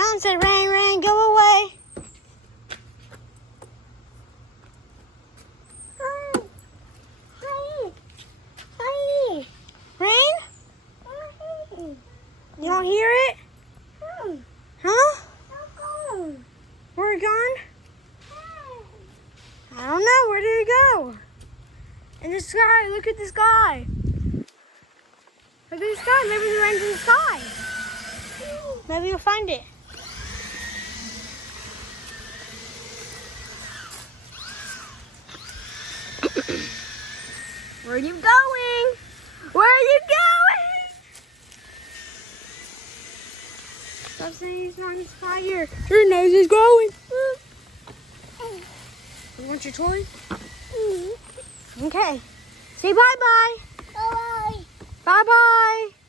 Tell him, say, rain, rain, go away. Rain? You don't hear it? Huh? Where it gone? I don't know. Where did it go? In the sky. Look at the sky. Look at the sky. Maybe the rain's in the sky. Maybe you'll find it. Where are you going? Where are you going? Stop saying it's not in the sky here. Your nose is growing. You want your toy? Okay. Say bye-bye. Bye-bye. Bye-bye.